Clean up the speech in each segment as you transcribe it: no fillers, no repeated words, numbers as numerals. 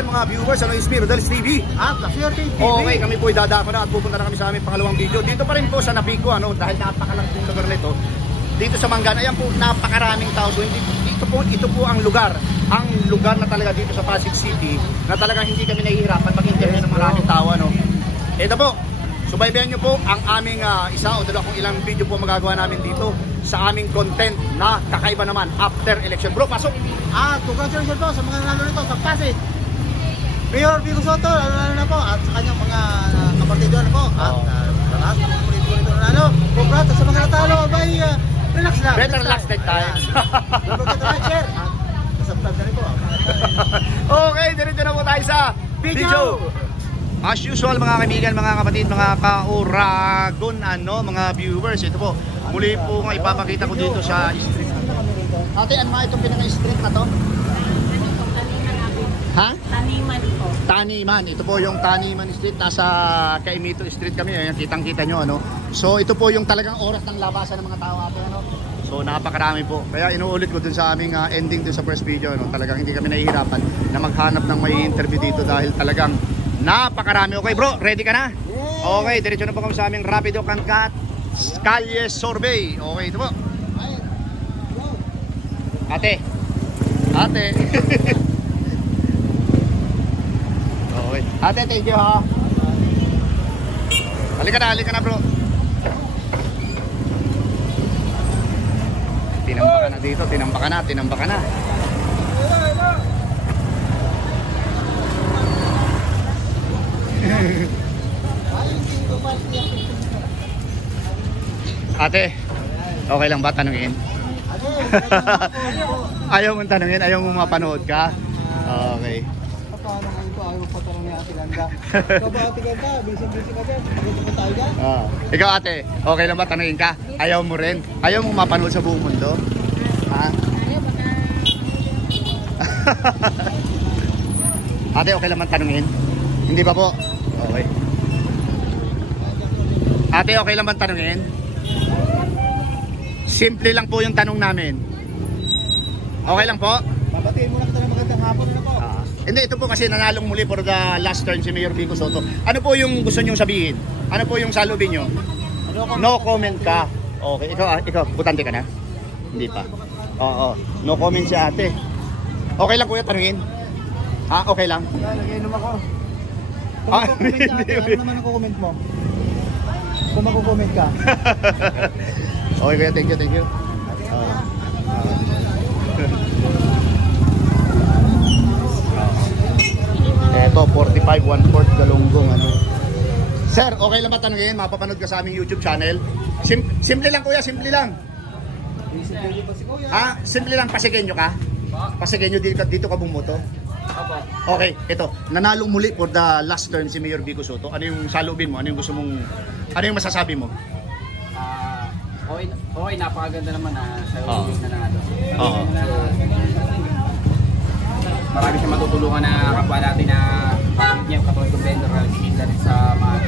kaibigan, mga viewers, ano is me, Rodels TV. At Swerte TV. Okay, kami po idadako na at pupunta na kami sa aming pangalawang video. Dito pa rin po sa Napico, ano, dahil napakalaking lugar nito. Dito sa Manggan, ayan po, napakaraming tao. So, ito po ang lugar na talaga dito sa Pasig City na talagang hindi kami nahihirapan mag-interview ng maraming tao, ano. Ito po, subaybayan nyo po ang aming isa o dalawa kung ilang video po magagawa namin dito sa aming content na kakaiba naman after election. Bro, pasok! At congratulations po sa mga nanalo nito sa Pasig. Mayor Vico Soto, nanalo na po. At sa kanyang mga kapatid na po. At sa lahat ng mga politiko nito nanalo. Congrats sa mga natalo. Abay, relax lang. Better relax next time. Don't forget to like, share. At subscribe na rin po. Okay, diretso na po tayo sa video. As usual mga kaibigan, mga kapatid, mga kauragon, mga viewers, ito po, muli po nga ipapakita ko dito sa street. Ate, ano nga itong pinaka-street na to? Ha? Taniman po. Taniman, ito po yung Taniman Street, nasa Caimito Street kami, ayan, kitang-kita nyo, ano? So ito po yung talagang oras ng labasan ng mga tao ate, ano? So napakarami po, kaya inuulit ko dun sa aming ending dun sa first video, ano? Talagang hindi kami nahihirapan na maghanap ng may interview dito dahil talagang napakarami. Okay bro, ready ka na? Okay, diretso na po kami sa aming Rapido Cancat Calle Survey. Okay, ito po. Ate. Okay. Ate, thank you ha. Halika na bro. Tinambakan na dito, tinambakan na. Ate, okay lang ba tanungin? Ayaw mong tanungin, ayaw mong mapanood ka? Okay. Paano nga ito? Ayaw pa tanong ni Ate Ganda. Ikaw ba Ate Ganda? Busy ka dyan. Pagod tayo dyan? Ikaw ate, okay lang ba tanungin ka? Ayaw mo rin? Ayaw mong mapanood sa buong mundo? Ha? Ayaw baka. Ate, okay lang ba tanungin? Hindi ba po? Okay. Ate, okay lang ba tanungin? Simple lang po yung tanong namin. Okay lang po? Babatiin mo na kita ng magandang hapon na po. Hindi, ito po kasi nanalong muli for the last turn si Mayor Vico Soto. Ano po yung gusto nyong sabihin? Ano po yung salubin nyo? No comment ka. Okay, ikaw, butante ka na? Hindi pa. Oo, no comment si ate. Okay lang kuya tanungin? Okay lang? Nag-inom ako. Kung mag-comment ka ate, ano naman ang comment mo? Kung mag-comment ka. Okay kuya, thank you. Eto, 45, 1/4 galunggong, ano. Sir, okay lang ba tanungin? Mapapanood ka sa aming YouTube channel? Simple lang kuya, simple lang. Simple lang, Pasigueño ka? Pasigueño dito ka bumuto? Okay, ito, nanalo muli for the last term si Mayor Vico Soto. Ano yung salubin mo? Ano yung gusto mong, ano yung masasabi mo? Okay, napakaganda naman sa ulit na nanalo. Oo. Marami siya matutulungan na kapwa natin na pamit niya katulad ng vendor na rin sa mga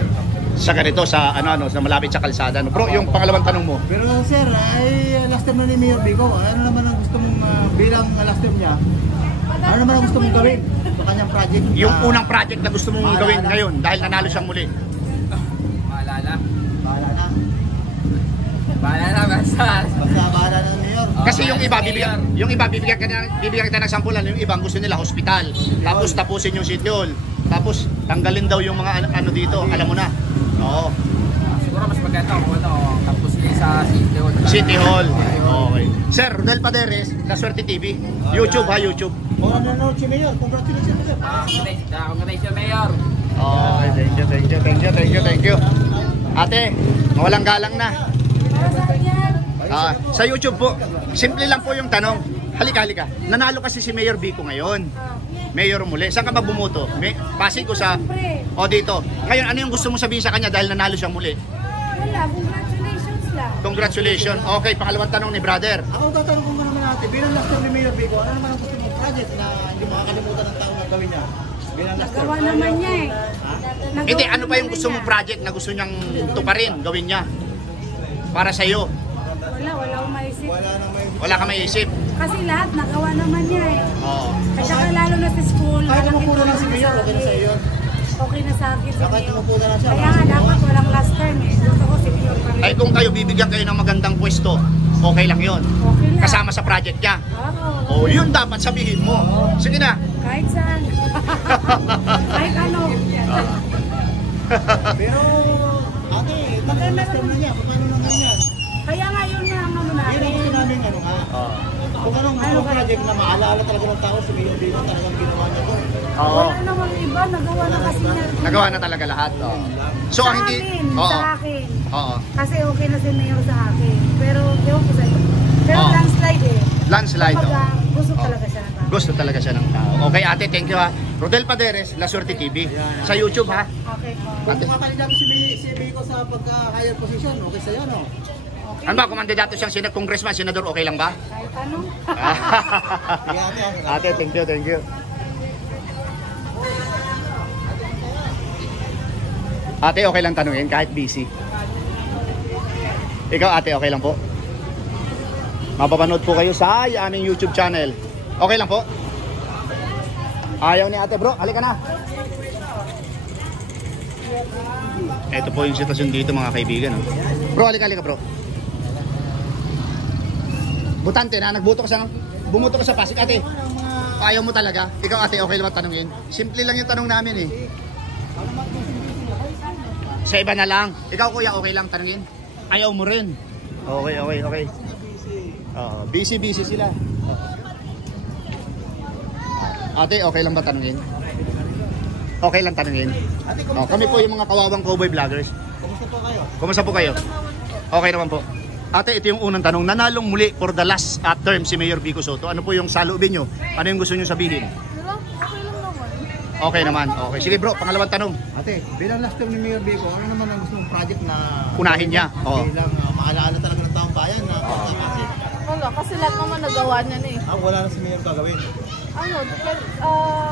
sa ganito, sa sa malapit sa kalsada. No? Bro, yung pangalawang tanong mo. Pero sir, ay last term na ni Mayor Vico. Ano naman ang gusto mong bilang last term niya? Ano naman ang gusto mong gawin sa kanyang project? Yung unang project na gusto mong gawin ngayon dahil nanalo siyang muli. Bahala basta bahala na Mayor. Kasi yung iba bibigyan kita ng sampulan, yung ibang gusto nila hospital. Tapos tapusin yung City Hall. Tapos tanggalin daw yung mga ano dito, alam mo na. Oo. Siguro mas maganda kung tapos din sa City Hall. City Hall. Okay. Sir Rodel Paderes, La Swerte TV. YouTube ha, YouTube. Nanonood si Mayor. Congratulations Mayor. Congratulations Mayor. Okay, thank you. Ate, mawalang galang na. Sa YouTube po, simple lang po yung tanong. Halika. Nanalo kasi si Mayor Vico ngayon. Mayor muli. Saan ka ba bumuto? Pasig ko sa... O dito. Ngayon, ano yung gusto mo sabihin sa kanya dahil nanalo siya muli? Wala, congratulations lang. Congratulations. Okay, pangalawang tanong ni brother. Ako tatanong ko naman natin, bilang last term ni Mayor Vico, ano naman ang gusto mong project na hindi makakalimutan ng taong gagawin niya? Bilang last term. Nagawa naman niya eh. Hindi, ano pa yung gusto mong project na gusto niyang tuparin, gawin niya? Para sa'yo. Wala akong maisip. Wala kang maisip. Kasi lahat nagawa naman niya eh. Oo. At saka lalo na sa school. Kahit malaki umupo na lang si tulong Mayor, sa okay na sa akin. iyo. Okay na sa akin si Kahit Mayor. umupo na lang siya. Kaya nga dapat walang last term eh. Gusto ko si Mayor pa rin. Ay kung kayo bibigyan kayo ng magandang pwesto, okay lang yon. Okay lang. Kasama sa project niya. Oo. Oh, yun dapat sabihin mo. Sige na. Kahit saan. Kahit ano. Pero, ate, talagang last term na niya. Paano na ganyan? Kaya nga yun nga ang ano Yun ang gusto namin. namin, ano nga. Kung anong gusto ng project na maalala talaga ng tao, si Mayor Bino talagang ginawa niya ko. Oo. Wala namang iba. Nagawa na kasi niya. Nagawa na talaga lahat. Oo. So Sa ang hindi akin. Oo. Sa akin. Oo. Kasi okay na si Mayor sa akin. Pero, ewan ko sa'yo. Pero Oo. landslide eh. Landslide. Kumbaga, Oo. gusto Oo. talaga siya ng tao. Gusto talaga siya ng tao. Okay ate, thank you ha. Rodel Paderes, La Suerte TV. Sa YouTube ha. Okay po. Kung Ate. makakandidato si Biko sa pagka-higher position, okay sa'yo, no? Okay. Ano ba, kung mandidato siyang congressman, senador, okay lang ba? Kahit ano. Sige, ate. Ate, thank you, thank you. Ate, okay lang tanungin kahit busy. Ikaw ate, okay lang po? Mapapanood po kayo sa aming YouTube channel. Okay lang po? Ayaw ni ate bro, halika na. Ito po yung sitwasyon dito mga kaibigan. Oh. Bro, halika bro. Butante na, nagbuto ka sa bumuto ka sa Pasig ate. Ayaw mo talaga? Ikaw ate, okay lang tanungin? Simple lang yung tanong namin eh. Sa iba na lang. Ikaw kuya, okay lang tanungin? Ayaw mo rin. Okay. Busy sila. Ate, okay lang ba tanungin? Okay lang tanungin? Ate, Kami po yung mga kawawang cowboy vloggers. Kumusta po kayo? Kumusta po kayo? Okay naman po. Ate, ito yung unang tanong. Nanalong muli for the last term si Mayor Vico Sotto. Ano po yung salubin nyo? Ano yung gusto nyo sabihin? Okay naman. Okay. Sige bro, pangalawang tanong. Ate, bilang last term ni Mayor Biko, ano naman ang gusto mong project na Unahin niya? Oo. bilang maalala talaga ng taong bayan na pagkakasip? Wala, kasi lahat naman nagawa niya na eh. Wala na si Mayor gagawin. Ano,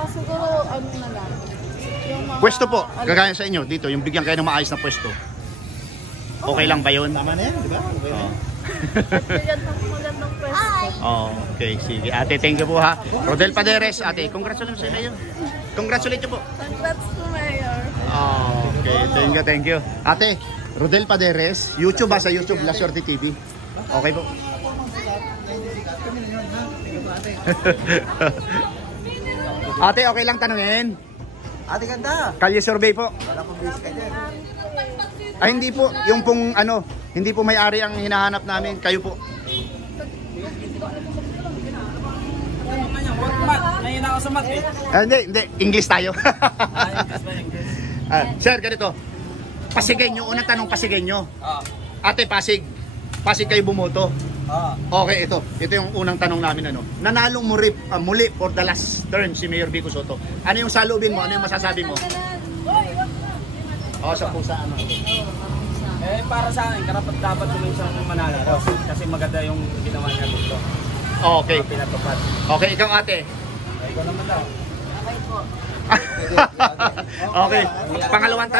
siguro ano na lang. Yung mga, Pwesto po, gagaya sa inyo dito, yung bigyan kayo ng maayos na pwesto. Okay lang ba yun? Tama na yan, di ba? Okay na yan. magandang pwesto. Okay, sige. Ate, thank you po ha. Rodel Paderes, ate, congratulations sa inyo. Congratulate po. Congrats to Mayor. Okay, thank you. Ate, Rodel Paderes, YouTube ha, sa YouTube, La Suerte TV. Okay po. Ate, okay lang tanungin? Ate, ganda! Kalye survey po. Wala pang busy ka dyan. Ay, hindi po. Yung pong ano, hindi po may-ari ang hinahanap namin. Kayo po. Ngayon ako sa mat eh. Hindi. English tayo. English ba English? Sir, ganito. Pasigenyo. Unang tanong Pasigenyo. Oo. Ate, Pasig. Pasig kayo bumoto. Okay, ito. Ito yung unang tanong namin. Ano. Nanalong muli for the last term si Mayor Vico Sotto. Ano yung salubin mo? Ano yung masasabi mo? Sa pusa ano? Eh, para sa akin, karapat dapat tuloy siyang manalo. Kasi maganda yung ginawa niya dito. Okay. Pinatupad. Okay, ikaw ate. Ikaw naman daw. Okay. Pangalawang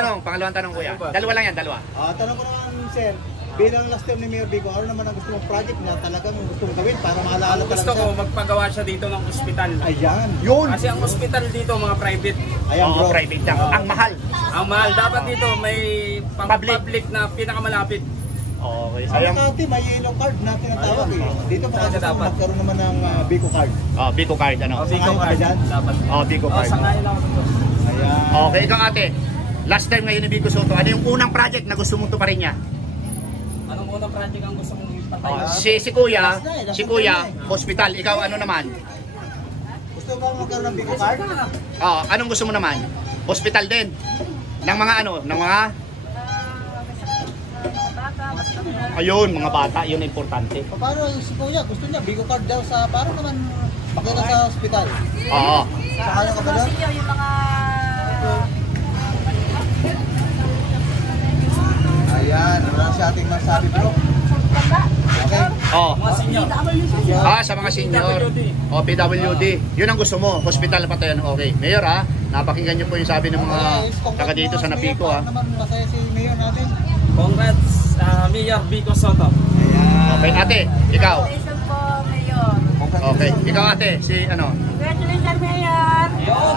tanong kuya. Dalawa lang yan, dalawa. Tanong ko naman, sir, bilang last term ni Mayor Biko, ano naman ang gusto mong project na talagang gusto mong gawin para maalala talaga Gusto ko magpagawa siya dito ng ospital. Ayan. Yun. Kasi ang ospital dito, mga private. Ayan, bro. Private lang. Ang mahal. Ang mahal, dapat dito may public na pinakamalapit. Okay. Sa Makati, may yellow card na tinatawag eh. Dito baka gusto mong magkaroon naman ng Biko card. Bico card ano? Biko Sangayon ka card. dyan? Dapat. Bico card. Sangayon ako dito. Ayan. Okay, ikaw ate. Last time ngayon ni Vico Sotto, ano yung unang project na gusto mong tuparin niya? Anong unang project ang gusto mong patayin? Si Kuya, hospital. Ikaw ano naman? Gusto mo magkaroon ng Biko card? Anong gusto mo naman? Hospital din. Ng mga ano? Ng mga Ayun, mga bata, yun ang importante. Paano yung si Kuya? Gusto niya Biko card daw sa para naman magkaka sa ospital. Oo. Sakala ka ba doon? Yung mga... Ayan, ano lang siya ating masabi bro? Okay. Mga senior. Sa mga senior. PWD. Yun ang gusto mo, hospital na patayan. Okay. Mayor napakinggan niyo po yung sabi ng mga taga dito sa Napico Naman masaya si Mayor natin. Congrats, Mayor Vico Sotto. Ayan. Okay, ate, ikaw. Congratulations po, Mayor. Congrats Okay, ikaw ate, si ano? Congratulations, Mayor!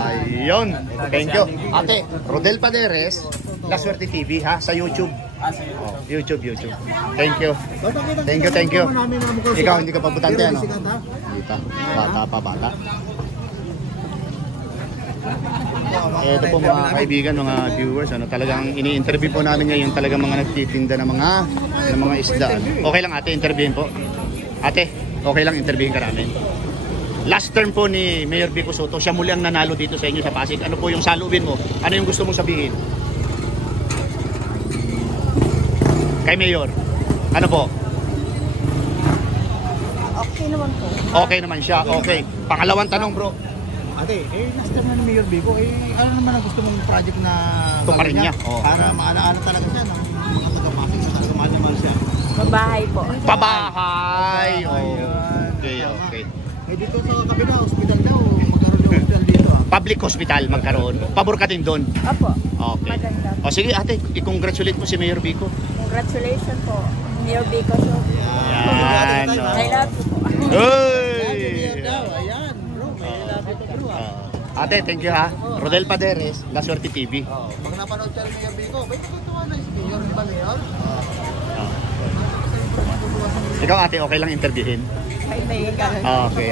Ayun. Thank you. Ate, Rodel Paderes, La Suerte TV ha, sa YouTube. Oh, YouTube. Thank you. Thank you. Ikaw, hindi ka pa butante ano? Dito. Bata. Ito po mga kaibigan, mga viewers, ano, talagang ini-interview po namin ngayon talagang mga nagtitinda ng mga isda. Okay lang ate, interviewin po. Ate, okay lang interviewin ka namin. Last term po ni Mayor Vico Soto, siya muli ang nanalo dito sa inyo sa Pasig. Ano po yung salubin mo? Ano yung gusto mong sabihin? Kay Mayor, ano po? Okay naman po. Okay naman siya, okay. Pangalawang tanong bro. Ate, last time na ni Mayor Vico, ano naman ang gusto mong project na Tuparin niya. Para maalaala talaga siya ng mga taga-Pasig sa kasamahan naman siya. Babahay po. Pabahay! Okay. Dito sa kabila, hospital daw, magkaroon ng hospital dito. Public hospital magkaroon. Pabor ka din doon. Opo. Okay. Maganda. O sige ate, i-congratulate mo si Mayor Vico. Congratulations po. Mayor Vico Soto. Yan. I love you po. Hey! Ayan, bro, may lapit to bro. Ate, thank you ha. Rodel Paderes, La Suerte TV. Pag napanood siya ni Mayor Vico, may natutuwa na si Mayor, di ba Mayor? Ikaw ate, okay lang interviewin? Okay.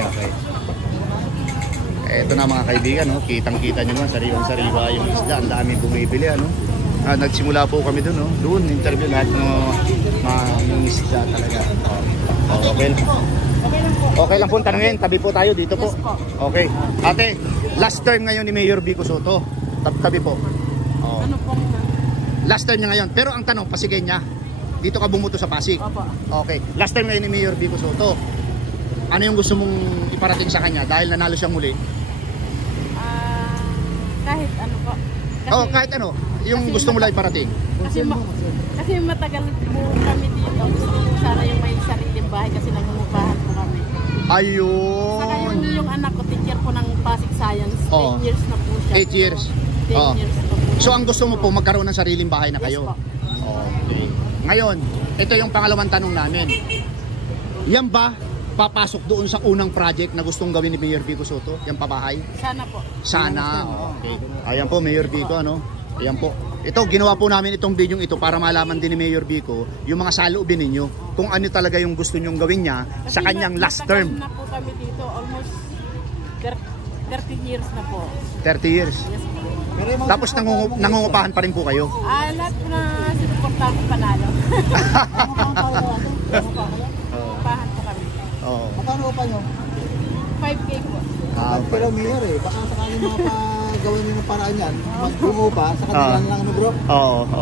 Ito na mga kaibigan, no? Kitang-kita nyo naman, sariwang-sariwa yung isda. Ang dami bumibili, ano? Nagsimula po kami doon, no? Doon, interview lahat ng mga isda talaga. Okay lang po tanungin, tabi po tayo dito po. Okay. Ate, last term ngayon ni Mayor Vico Soto. Tabi po. Ano pong Last term niya ngayon. Pero ang tanong, Pasigay niya. Dito ka bumuto sa Pasig. Opo. Okay. Last time ngayon ni Mayor Vico Soto. Ano yung gusto mong iparating sa kanya dahil nanalo siya muli? Kahit ano po. Oh, kahit ano. Yung gusto mo lang iparating. Kasi matagal po kami dito. Sana yung may sariling bahay kasi nangungupahan po kami. Ayun. Saka yung anak ko, teacher po ng Pasig Science. 10 Oo. years na po siya. 8 years. 10 Oo. years na po. So ang gusto mo po magkaroon ng sariling bahay na kayo? Yes po. Okay. Ngayon, ito yung pangalawang tanong namin. Yan ba papasok doon sa unang project na gustong gawin ni Mayor Vico Soto? Yung pabahay? Sana po. Sana. Okay. Ayan po, Mayor Vico, ano? Ayan po. Ito, ginawa po namin itong video ito para malaman din ni Mayor Vico yung mga saloobin ninyo. Kung ano talaga yung gusto nyong gawin niya sa kanyang last term. Matagal na po kami dito. Almost 30 years na po. 30 years. Yes po. Tapos nangungupahan pa rin po kayo. Lahat na sinuportahan ko panalo. Upahan po kami. Oo. Magkano pa nyo? 5K po. Pero Mayor baka sakaling mapagawin nyo ng paraan yan, mag-bungo pa, sa kanila lang ano bro? Oo.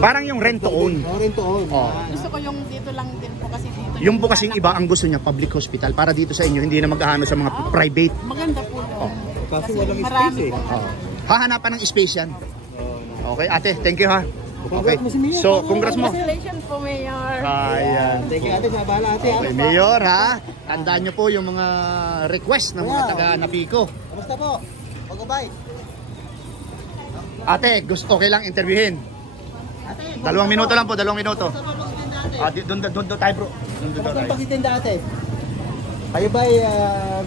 Parang yung rent to own. Rent to own. Oo. Gusto ko yung dito lang din po kasi dito. Yung po kasing iba ang gusto niya public hospital para dito sa inyo hindi na mag-ahano sa mga private. Maganda po doon. Kasi walang marami space po. Hahanapan ng space yan. Okay, ate, thank you ha. Okay. Congrats mo si Mayor. So, congrats mo. Congratulations po, Mayor. Ayan. Thank you ate, sa bahala ate. Okay, Mayor ha. Tandaan nyo po yung mga request ng mga taga Napico. Kamusta po? Pag-ubay. Ate, gusto okay lang interviewin. 2 minuto lang po, 2 minuto. Doon tayo bro. Doon Kamusta ang tayo. pagtitinda ate? Kayo ba'y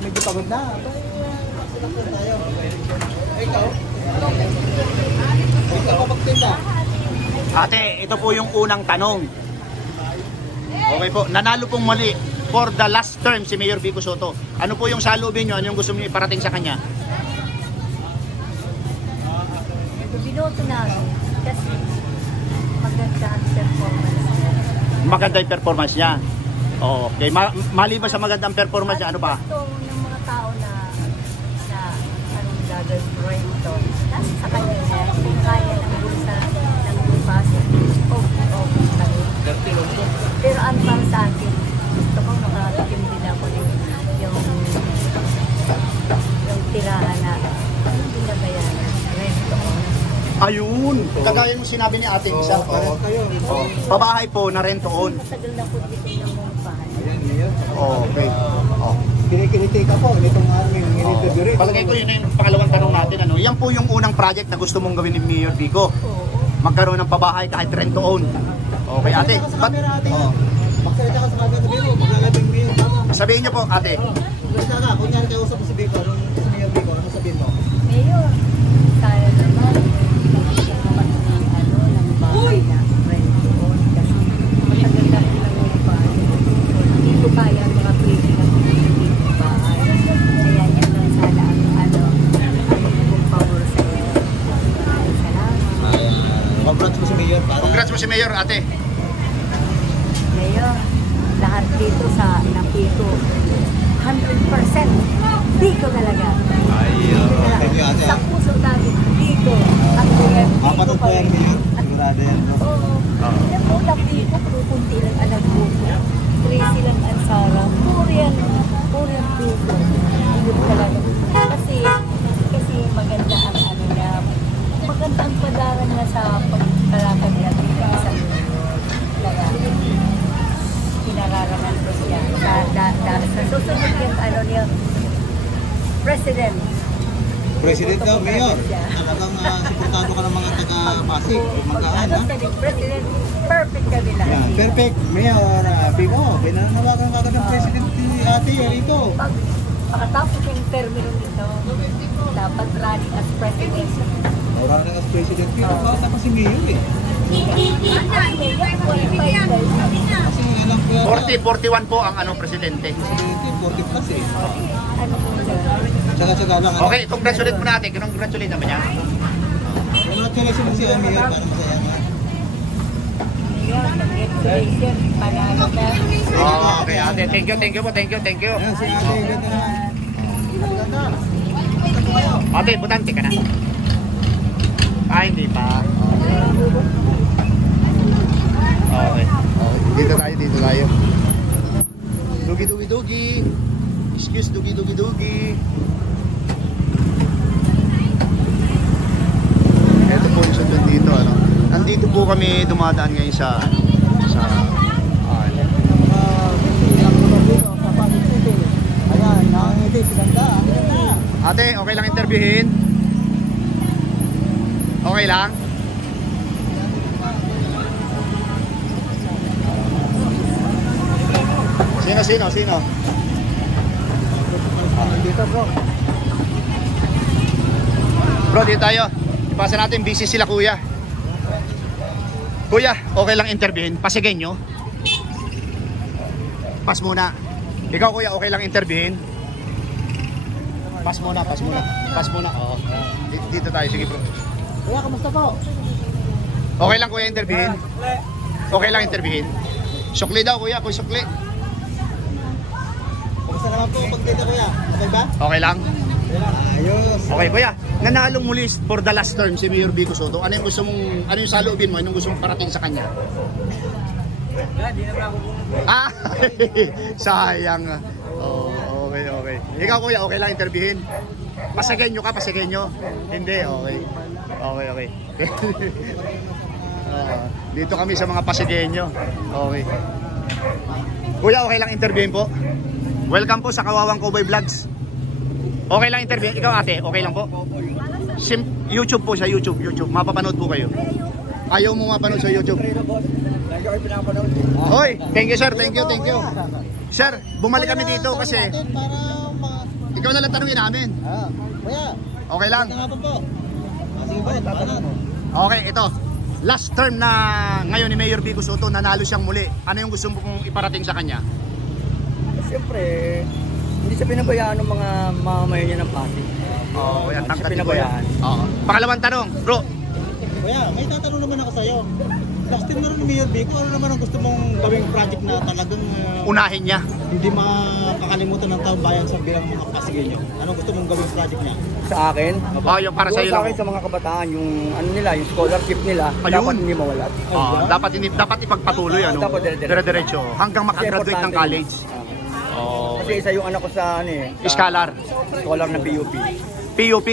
medyo pagod na? Abay, tayo. Ikaw? Ikaw pa pagtinda? Ate, ito po yung unang tanong. Okay po, nanalo pong mali for the last term si Mayor Vico Soto. Ano po yung saloobin nyo? Ano yung gusto niyo iparating sa kanya? Binoto namin kasi maganda ang performance niya. Maganda yung performance niya. Okay, maliban sa magandang performance niya, ano pa? Gusto ng mga tao na anong gagawin ko ito. Kasi sa kanya niya, kung kaya ng bulsa ng Pasig, okay kami. Pero ang para sa akin, gusto ko makatikim din ako yung tirahan na binabayaran. Ayun, kagaya mo sinabi ni ate isa. Pabahay po na rent to own. Matagal na po dito ng mga bahay. Okay. Kinikinitik ako, itong aming interview rin. Palagay ko yun yung pangalawang tanong natin. Ano? Yan po yung unang project na gusto mong gawin ni Mayor Vico. Magkaroon ng pabahay kahit rent to own. Okay ate. Sa camera ate. Magsalita ka sa camera, sabihin mo, maglalabing Mayor. Sabihin niyo po ate. Basta ka, kunyari kayo usap mo si Biko, anong si Mayor Biko, ano sabihin mo? Mayor, kaya naman naman ano ng bahay na rent doon kasi matagal na rin lang yung bahay. Hindi ko kaya ang mga pwede na yung bahay. Kaya yan lang sana ang ano yung power sa iyo. Salamat. Congrats mo si Mayor. Congrats mo si Mayor, ate. Mayor, lahat dito sa Napiko 100% Biko talaga. Thank you, ate. Sa puso namin Biko. Ang Kapatid po yan, Mayor. Sigurado yan, no? Oo. Yan po, Napiko, pupunti lang anak Biko. Tracy lang ang Sara. Puro yan Biko. Biko talaga. Kasi maganda ang ano niya. Maganda ang padaran niya sa pagkalakad niya dito sa talaga. Pinararaman ko siya. Sa susunod yung ano niya, President. President daw, Mayor. Talagang suportado ka ng mga taga-Pasig. Magkaan, ha? President, perfect kami lahat. Yan, perfect. Mayor Biko, pinanawagan ka ng President ate rito. Pagkatapos yung termino nito, dapat running as President. Wala na as President Biko. Bakit ako si Mayor eh? Kasi alam ko 40-41 po ang presidente. Presidente, 40 plus eh. Ano po yun? Tsaga-tsaga lang. Okay, congratulate mo natin. Congratulate naman niya. Congratulations si Mayor. Para masaya mo. Congratulations, panalo ka. Okay, ate. Thank you po. Thank you. Ayan, si ate. Ganda na. Ate, butante ka na. Hindi pa. Okay. Dito tayo. Dugi. Excuse, dugi. Ito po yung sundan dito, Nandito po kami dumadaan ngayon sa Ayan, nakangiti si Ganda. Ate, okay lang interviewin? Okay lang? Sino? Dito bro. Bro, dito tayo. Ipasa natin, busy sila kuya. Kuya, okay lang interviewin? Pasigin nyo? Pas muna. Ikaw kuya, okay lang interviewin? Pas muna. Oo. Dito tayo, sige bro. Kuya, kamusta po? Okay lang kuya interviewin? Okay lang interviewin? Sukli daw kuya, kung sukli. Kamusta naman po pag dito kuya? Okay ba? Okay lang? Ayos. Okay kuya, nanalong muli for the last term si Mayor Biko Soto. Ano yung saloobin mo? Anong gusto mong parating sa kanya? Sayang. Oh, okay. Ikaw kuya, okay lang interviewin? Pasagenyo ka? Hindi, okay. Dito kami sa mga Pasigenyo. Okay. Kuya, okay lang interviewin po? Welcome po sa Kawawang Cowboy Vlogs. Okay lang interview. Ikaw ate, okay lang po? YouTube po siya, YouTube. Mapapanood po kayo. Ayaw mo mapanood sa YouTube. Hoy, thank you sir, thank you. Sir, bumalik kami dito kasi ikaw na lang tanungin namin. Kuya, Okay lang? nga po. Sige po, tatanong mo. Okay, ito. Last term na ngayon ni Mayor Biko Soto, nanalo siyang muli. Ano yung gusto mong iparating sa kanya? Siyempre, hindi siya pinabayaan ng mga mamamayan niya ng Pasig. Oo, yan Hindi siya pinabayaan. Oo. Pangalawang tanong, bro. Kuya, may tatanong naman ako sa'yo. Last time na rin ni Mayor Biko, ano naman ang gusto mong gawing project na talagang Unahin niya. hindi makakalimutan ng taong bayan sa bilang mga Pasigenyo? Anong gusto mong gawing project niya? Sa akin, Yung para sa iyo sa lang. akin sa mga kabataan, yung ano nila, yung scholarship nila, Ayun. dapat hindi mawala. Dapat ipagpatuloy Dapat dire-diretso hanggang makagraduate ng college. Kasi isa yung anak ko sa Scholar. scholar ng PUP. PUP.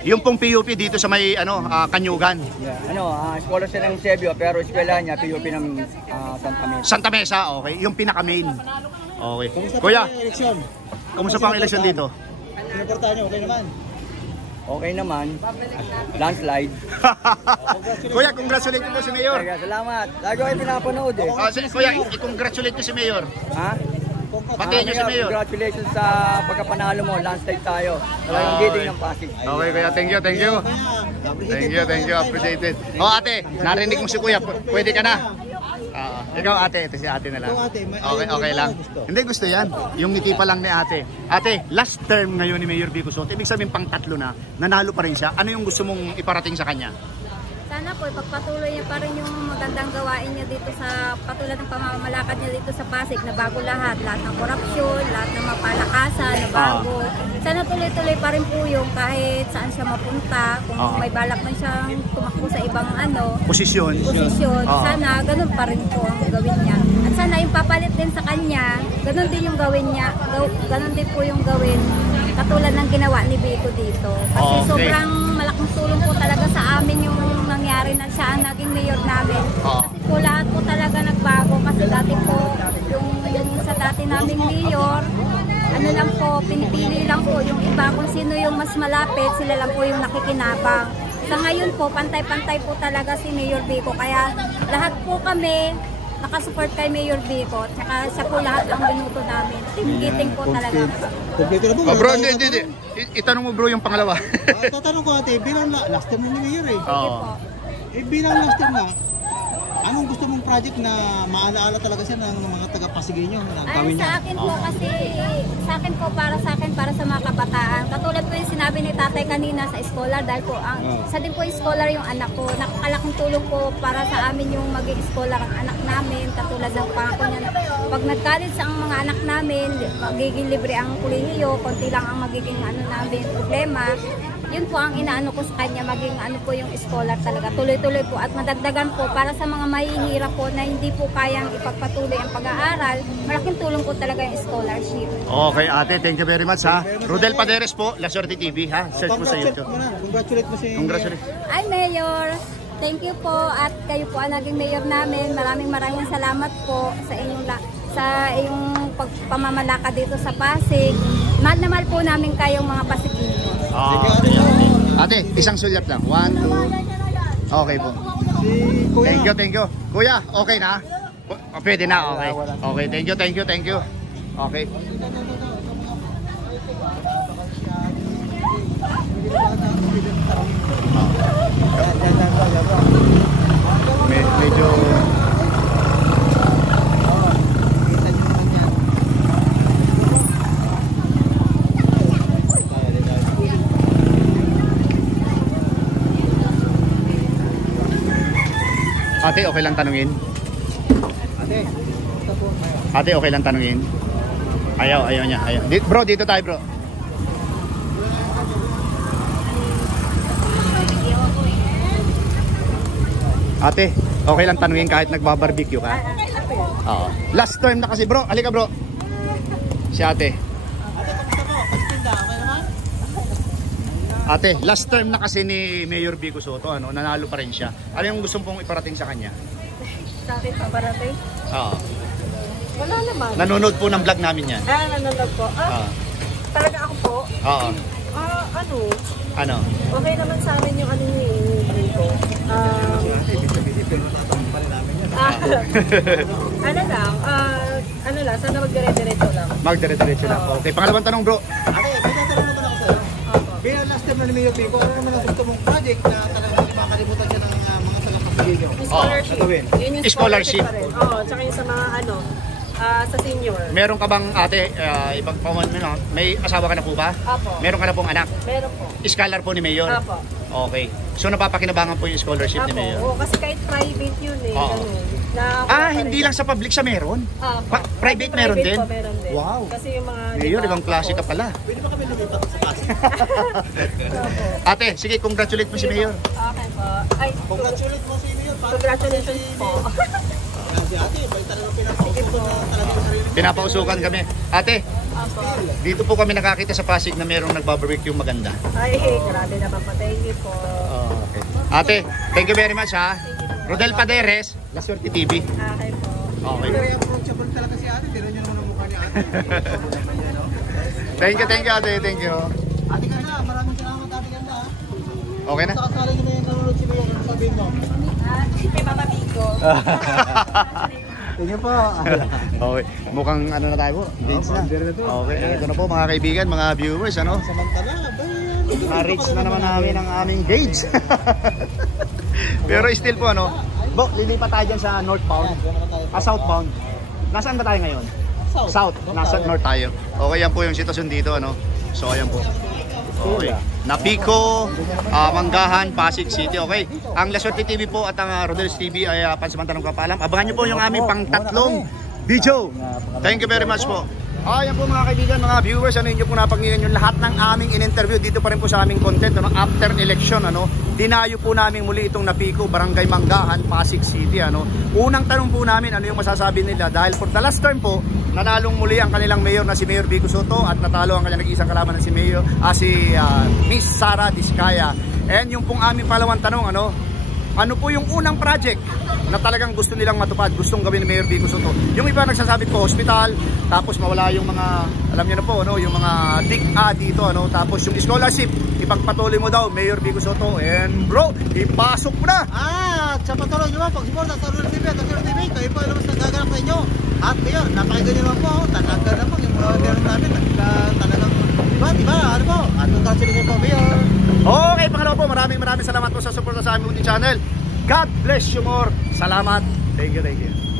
Yung pong PUP dito sa may Kanyugan. Yeah. Scholar siya ng Sebio, pero eskwela niya PUP ng Santa Mesa. Santa Mesa, okay. Yung pinaka-main. Okay. Kumusta Kuya, po yung eleksyon? kumusta pa ang eleksyon dito? Pinuportahan niyo, okay naman? Okay naman, landslide. Kuya, congratulate ko po si Mayor. Salamat. Lagi ko ay pinapanood eh. Kuya, i-congratulate ko si Mayor. Ha? Batiin niyo si Mayor. Congratulations sa pagkapanalo mo. Landslide tayo. Talagang Okay. giting ng Pasig. Okay, kuya. Thank you. Thank you. Appreciate it. Oh, ate, narinig mo si kuya. Pwede ka na. Ikaw ate, ito si ate na lang. Okay lang. Hindi, gusto yan. Yung ngiti pa lang ni ate. Ate, last term ngayon ni Mayor Vico Soto, ibig sabihin pang 3 na, nanalo pa rin siya. Ano yung gusto mong iparating sa kanya? Sana po ipagpatuloy niya pa rin yung magandang gawain niya dito sa patulad ng pamamalakad niya dito sa Pasig na bago lahat ng korupsyon, lahat ng mapalakasan na bago. Sana tuloy-tuloy pa rin po yung kahit saan siya mapunta, kung may balak man siyang tumakbo sa ibang Posisyon. sana ganun pa rin po ang gawin niya. At sana yung papalit din sa kanya, ganun din yung gawin niya, ganun din po yung gawin katulad ng ginawa ni Vico dito. Kasi sobrang malaking tulong po talaga sa amin yung nangyari na siya ang naging mayor namin. Kasi po lahat po talaga nagbago. Kasi dati po, yung sa dati naming mayor, ano lang po, pinipili lang po yung iba kung sino yung mas malapit, sila lang po yung nakikinabang. Sa ngayon po, pantay-pantay po talaga si Mayor Vico. Kaya lahat po kami nakasupport kay Mayor Vico, tsaka siya po lahat ang binuto namin. Giting po talaga. Kompleto na po. Bro, hindi. Itanong mo bro yung pangalawa. Tatanong ko ate, bilang last term na ni Mayor eh. Sige po. Bilang last term na, anong gusto mong project na maalaala talaga siya ng mga taga-Pasigueño na gawin niya? Sa akin po, para sa mga kabataan. Katulad po yung sinabi ni tatay kanina sa scholar, dahil po, isa din po yung scholar yung anak ko. Nakakalaking tulong po para sa amin yung maging scholar ang anak namin. Katulad ng pangako niya na pag nag-college ang mga anak namin, magiging libre ang kolehiyo, konti lang ang magiging namin problema. Yun po ang inaano ko sa kanya, maging po yung scholar talaga. Tuloy-tuloy po at madagdagan po para sa mga mahihirap po na hindi po kayang ipagpatuloy ang pag-aaral. Malaking tulong po talaga yung scholarship. Okay ate, thank you very much ha. Rodel Paderes po, La Suerte TV ha. Search mo sa YouTube. Congratulate mo si Congratulations. Ay, Mayor! Thank you po at kayo po ang naging mayor namin. Maraming salamat po sa iyong pagpamamalakad dito sa Pasig. Mahal na mahal po namin kayong mga Pasigueño. Ate, isang sulyap lang. 1, 2. Okay po. Thank you. Kuya, okay na? Pwede na, okay. Okay, thank you. Okay. Medyo Ate, okay lang tanungin? Ate, okay lang tanungin? Ayaw niya. Bro, dito tayo bro. Ate, okay lang tanungin kahit nagbabarbecue ka? Oo. Last term na kasi bro. Halika bro. Si ate. Ate, last term na kasi ni Mayor Vico Soto, nanalo pa rin siya. Ano yung gusto pong iparating sa kanya? Sa akin pa parating? Oo. Wala naman. Nanonood po ng vlog namin yan. Nanonood po. Talaga ako po? Oo. Ano? Okay naman sa amin yung ni Vico. Sana magdire-diretso lang. Magdire-diretso lang. Okay, pangalawang tanong bro. Ate, tatanong naman ako sa'yo. Bilang last term na ni Mayor Vico, ano naman ang gusto mong project na talagang makakalimutan siya ng mga taga-Pasigueño? Scholarship. Gagawin. Yun yung Scholarship. pa rin. Oo, tsaka yung sa mga sa senior. Meron ka bang ate, ipagpawan mo na, may asawa ka na po ba? Apo. Meron ka na pong anak? Meron po. Scholar po ni Mayor? Apo. Okay. So napapakinabangan po yung scholarship ni Mayor? Oo, kasi kahit private yun eh. Oo. Hindi lang sa public siya meron? Private meron din? Po, meron din. Wow. Kasi yung mga... Mayor, ibang klase ka pala. Pwede ba kami lumipat sa Pasig? Ate, sige, congratulate mo si Mayor. Okay po. Ay, Congratulate mo si Mayor. congratulations po. Si ate, may talagang pinapausukan na talagang sarili. Pinapausukan kami. Ate, Apo. dito po kami nakakita sa Pasig na merong nagbabarbecue maganda. Ay, grabe naman po. Thank you po. Okay. Ate, thank you very much ha. Rodel Paderes, La Suerte TV. Okay po. Okay. Very approachable talaga si ate. Tira niyo naman ang mukha ni ate. Thank you ate. Thank you. Ate Ganda, maraming salamat ate Ganda. Okay na? Sa kasali naman yung nanonood si Mayor, ano sabihin mo? Kay Papa Vico. Tingin po. Okay, mukhang ano na tayo po, Vince na. Founder na to. Okay, ito na po mga kaibigan, mga viewers, ano? Samantala, Na-reach na naman namin ang aming gauge. Pero still po, ano? Bo, lilipat tayo dyan sa northbound. Southbound. Nasaan ba tayo ngayon? South. Nasa north tayo. Okay, yan po yung sitwasyon dito, ano? So, ayan po. Okay. Napico, Manggahan, Pasig City. Okay. Ang La Suerte TV po at ang Rodel's TV ay pansamantalang kapalam. Abangan nyo po yung aming pang-tatlong video. Thank you very much po. Ayan po mga kaibigan, mga viewers, ano inyo po napakinggan yung lahat ng aming in-interview dito pa rin po sa aming content, ano, after election, ano, dinayo po namin muli itong Napico, Barangay Manggahan, Pasig City, ano. Unang tanong po namin, ano yung masasabi nila dahil for the last term po, nanalong muli ang kanilang mayor na si Mayor Vico Soto at natalo ang kanyang nag-iisang kalaban na si Miss Sara Diskaya. And yung pong aming palawang tanong, ano po yung unang project na talagang gusto nilang matupad, gustong gawin ni Mayor Vico Soto? Yung iba nagsasabi po hospital, tapos mawala yung mga, alam niyo na po, yung mga dig-a dito, tapos yung scholarship, ipagpatuloy mo daw, Mayor Vico Soto. And bro, ipasok mo na! At sa patuloy nyo ba, pag-support sa Rodel's TV at Rodel's TV, kayo po ilabas na gaganap sa inyo. At ngayon, napakinggan nyo naman po, talaga naman yung mga order namin, talagang, diba, ano po, at congratulations po, Mayor. Okay, pangalawa po, maraming salamat po sa support sa aming channel. God bless you more. Salamat. Thank you, thank you.